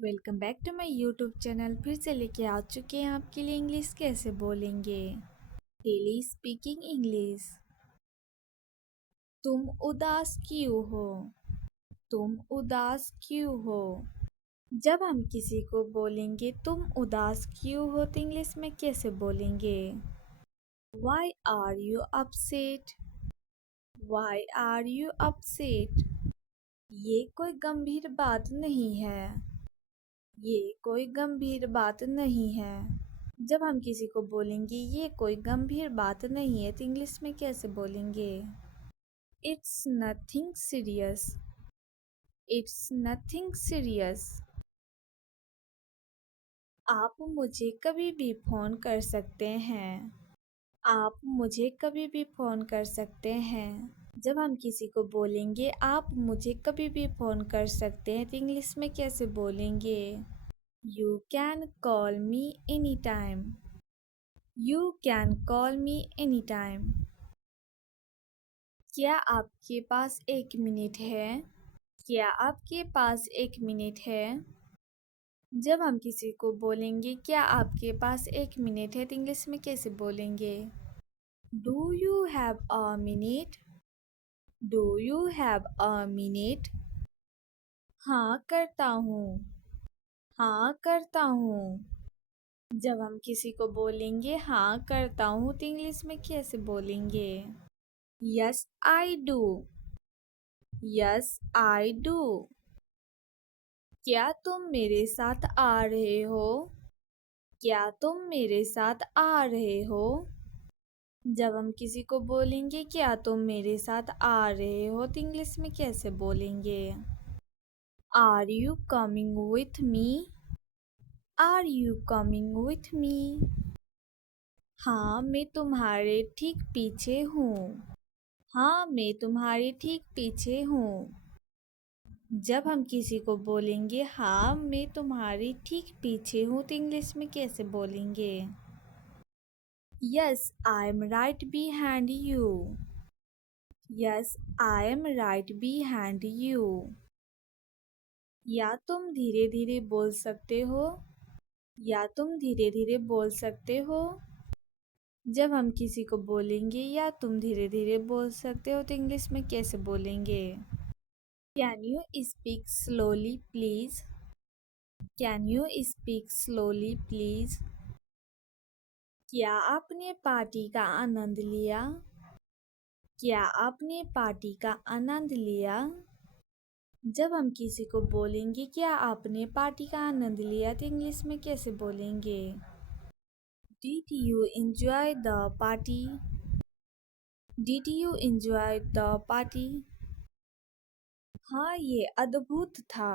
Welcome back to my YouTube channel. फिर से लेके आ चुके हैं आपके लिए इंग्लिश कैसे बोलेंगे। Daily speaking English. तुम उदास क्यों हो? तुम उदास क्यों हो? जब हम किसी को बोलेंगे तुम उदास क्यों हो तो इंग्लिश में कैसे बोलेंगे? Why are you upset? Why are you upset? ये कोई गंभीर बात नहीं है। ये कोई गंभीर बात नहीं है। जब हम किसी को बोलेंगे ये कोई गंभीर बात नहीं है तो इंग्लिश में कैसे बोलेंगे? It's nothing serious. It's nothing serious. आप मुझे कभी भी फ़ोन कर सकते हैं। आप मुझे कभी भी फ़ोन कर सकते हैं। जब हम किसी को बोलेंगे आप मुझे कभी भी फ़ोन कर सकते हैं तो इंग्लिश में कैसे बोलेंगे? You can call me any time. You can call me any time. क्या आपके पास 1 मिनट है? क्या आपके पास 1 मिनट है? जब हम किसी को बोलेंगे क्या आपके पास 1 मिनट है तो इंग्लिश में कैसे बोलेंगे? Do you have a minute? Do you have a minute? हाँ करता हूँ। हाँ करता हूँ। जब हम किसी को बोलेंगे हाँ करता हूँ तो इंग्लिश में कैसे बोलेंगे? Yes I do. Yes I do. क्या तुम मेरे साथ आ रहे हो? क्या तुम मेरे साथ आ रहे हो? जब हम किसी को बोलेंगे क्या तुम मेरे साथ आ रहे हो तो इंग्लिश में कैसे बोलेंगे? Are you coming with me? Are you coming with me? हाँ मैं तुम्हारे ठीक पीछे हूँ। हाँ मैं तुम्हारे ठीक पीछे हूँ। जब हम किसी को बोलेंगे हाँ मैं तुम्हारी ठीक पीछे हूँ तो इंग्लिश में कैसे बोलेंगे? Yes I am right behind you. Yes I am right behind you. या तुम धीरे धीरे बोल सकते हो? या तुम धीरे धीरे बोल सकते हो? जब हम किसी को बोलेंगे या तुम धीरे धीरे बोल सकते हो तो इंग्लिश में कैसे बोलेंगे? Can you speak slowly please? Can you speak slowly please? क्या आपने पार्टी का आनंद लिया? क्या आपने पार्टी का आनंद लिया? जब हम किसी को बोलेंगे क्या आपने पार्टी का आनंद लिया तो इंग्लिश में कैसे बोलेंगे? Did you enjoy the party? Did you enjoy the party? हाँ ये अद्भुत था।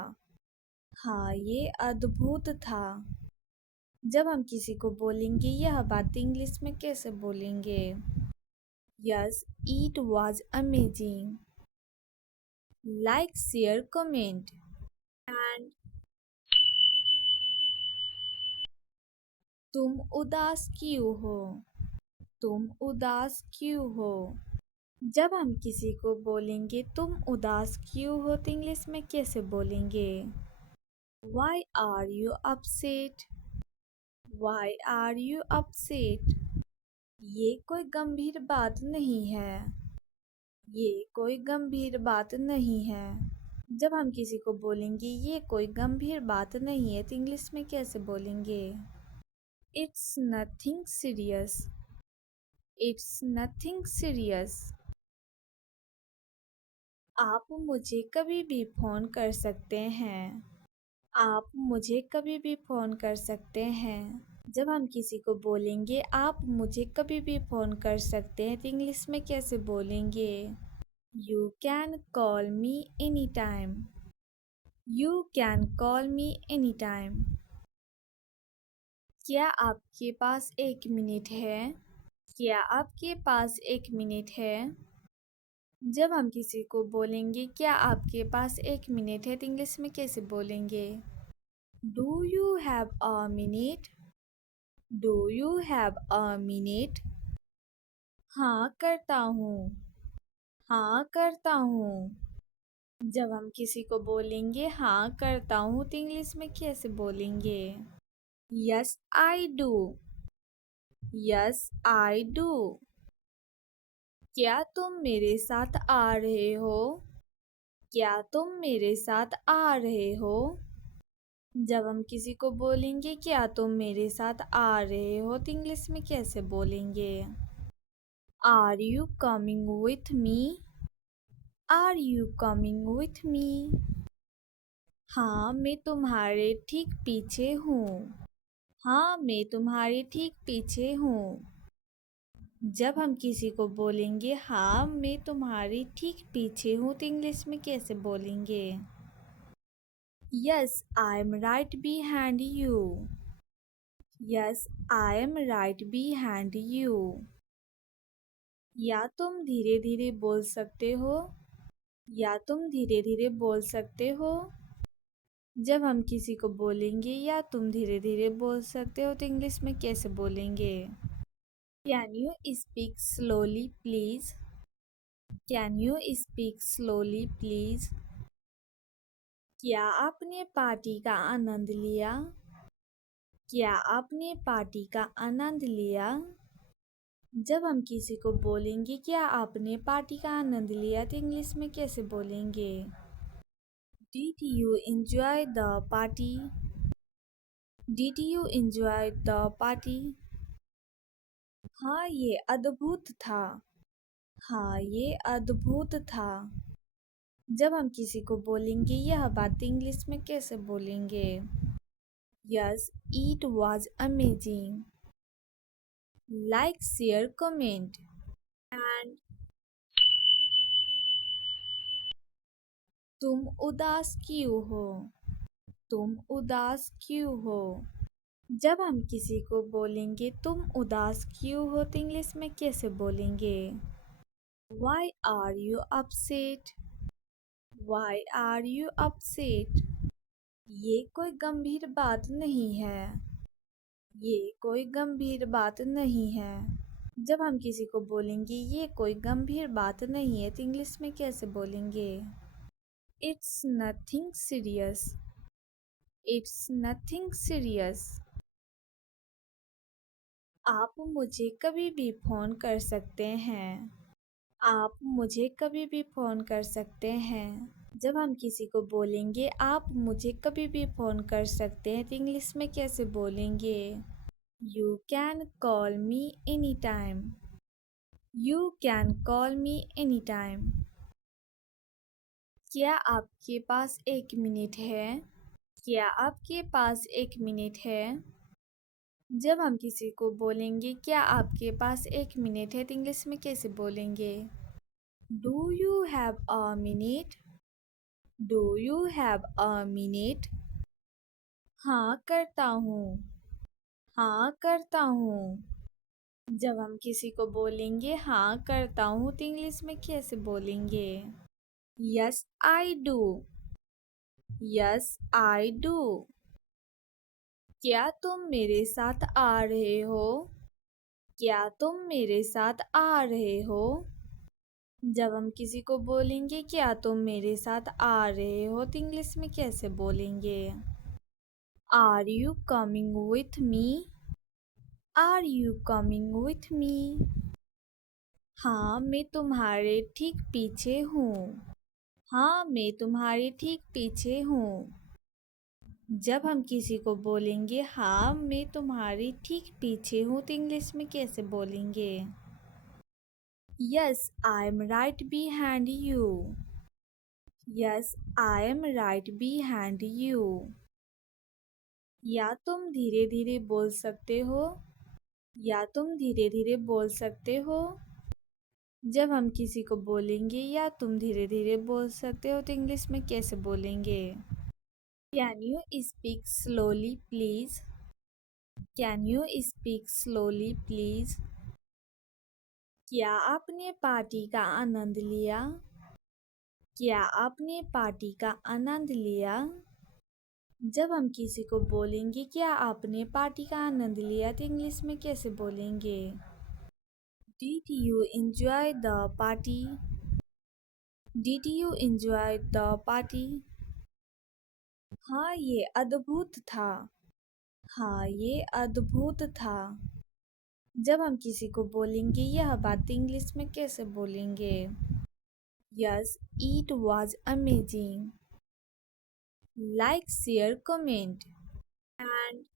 हाँ ये अद्भुत था। जब हम किसी को बोलेंगे यह बात इंग्लिश में कैसे बोलेंगे? Yes it was amazing. Like share comment and तुम उदास क्यों हो? तुम उदास क्यों हो? जब हम किसी को बोलेंगे तुम उदास क्यों हो तो इंग्लिश में कैसे बोलेंगे? Why are you upset? Why are you upset? ये कोई गंभीर बात नहीं है। ये कोई गंभीर बात नहीं है। जब हम किसी को बोलेंगे ये कोई गंभीर बात नहीं है तो इंग्लिश में कैसे बोलेंगे? It's nothing serious. It's nothing serious. आप मुझे कभी भी फ़ोन कर सकते हैं। आप मुझे कभी भी फ़ोन कर सकते हैं। जब हम किसी को बोलेंगे आप मुझे कभी भी फ़ोन कर सकते हैं तो इंग्लिश में कैसे बोलेंगे? You can call me any time. You can call me any time. क्या आपके पास 1 मिनट है? क्या आपके पास 1 मिनट है? जब हम किसी को बोलेंगे क्या आपके पास 1 मिनट है तो इंग्लिश में कैसे बोलेंगे? Do you have a minute? Do you have a minute? हाँ करता हूँ। हाँ करता हूँ। जब हम किसी को बोलेंगे हाँ करता हूँ तो इंग्लिश में कैसे बोलेंगे? Yes I do. Yes I do. क्या तुम मेरे साथ आ रहे हो? क्या तुम मेरे साथ आ रहे हो? जब हम किसी को बोलेंगे क्या तुम मेरे साथ आ रहे हो तो इंग्लिश में कैसे बोलेंगे? Are you coming with me? Are you coming with me? हाँ मैं तुम्हारे ठीक पीछे हूँ। हाँ मैं तुम्हारे ठीक पीछे हूँ। जब हम किसी को बोलेंगे हाँ मैं तुम्हारी ठीक पीछे हूँ तो इंग्लिश में कैसे बोलेंगे? Yes I am right behind you. Yes I am right behind you. या तुम धीरे धीरे बोल सकते हो? या तुम धीरे धीरे बोल सकते हो? जब हम किसी को बोलेंगे या तुम धीरे धीरे बोल सकते हो तो इंग्लिश में कैसे बोलेंगे? Can you speak slowly please? Can you speak slowly please? क्या आपने पार्टी का आनंद लिया? क्या आपने पार्टी का आनंद लिया? जब हम किसी को बोलेंगे क्या आपने पार्टी का आनंद लिया तो इंग्लिश में कैसे बोलेंगे? Did you enjoy the party? Did you enjoy the party? हाँ ये अद्भुत था। हाँ ये अद्भुत था। जब हम किसी को बोलेंगे यह बात इंग्लिश में कैसे बोलेंगे? Yes, it was amazing. Like, share, comment. And तुम उदास क्यों हो? तुम उदास क्यों हो? जब हम किसी को बोलेंगे तुम उदास क्यों हो तो इंग्लिश में कैसे बोलेंगे? Why are you upset? Why are you upset? ये कोई गंभीर बात नहीं है। ये कोई गंभीर बात नहीं है। जब हम किसी को बोलेंगे ये कोई गंभीर बात नहीं है तो इंग्लिश में कैसे बोलेंगे? It's nothing serious. It's nothing serious. आप मुझे कभी भी फ़ोन कर सकते हैं। आप मुझे कभी भी फ़ोन कर सकते हैं। जब हम किसी को बोलेंगे आप मुझे कभी भी फ़ोन कर सकते हैं तो इंग्लिश में कैसे बोलेंगे? You can call me any time. You can call me any time. क्या आपके पास 1 मिनट है? क्या आपके पास 1 मिनट है? जब हम किसी को बोलेंगे क्या आपके पास 1 मिनट है तो इंग्लिश में कैसे बोलेंगे? Do you have a minute? Do you have a minute? हाँ करता हूँ। हाँ करता हूँ। जब हम किसी को बोलेंगे हाँ करता हूँ तो इंग्लिश में कैसे बोलेंगे? Yes I do. Yes I do. क्या तुम मेरे साथ आ रहे हो? क्या तुम मेरे साथ आ रहे हो? जब हम किसी को बोलेंगे क्या तुम मेरे साथ आ रहे हो तो इंग्लिश में कैसे बोलेंगे? Are you coming with me? Are you coming with me? हाँ मैं तुम्हारे ठीक पीछे हूँ। हाँ मैं तुम्हारे ठीक पीछे हूँ। जब हम किसी को बोलेंगे हाँ मैं तुम्हारी ठीक पीछे हूँ तो इंग्लिश में कैसे बोलेंगे? Yes I am right behind you. Yes I am right behind you. या तुम धीरे धीरे बोल सकते हो? या तुम धीरे धीरे बोल सकते हो? जब हम किसी को बोलेंगे या तुम धीरे धीरे बोल सकते हो तो इंग्लिश में कैसे बोलेंगे? Can you speak slowly please? Can you speak slowly please? क्या आपने पार्टी का आनंद लिया? क्या आपने पार्टी का आनंद लिया? जब हम किसी को बोलेंगे क्या आपने पार्टी का आनंद लिया तो इंग्लिश में कैसे बोलेंगे? Did you enjoy the party? Did you enjoy the party? हाँ ये अद्भुत था। हाँ ये अद्भुत था। जब हम किसी को बोलेंगे यह बात इंग्लिश में कैसे बोलेंगे? Yes, it was amazing. Like, share, comment. And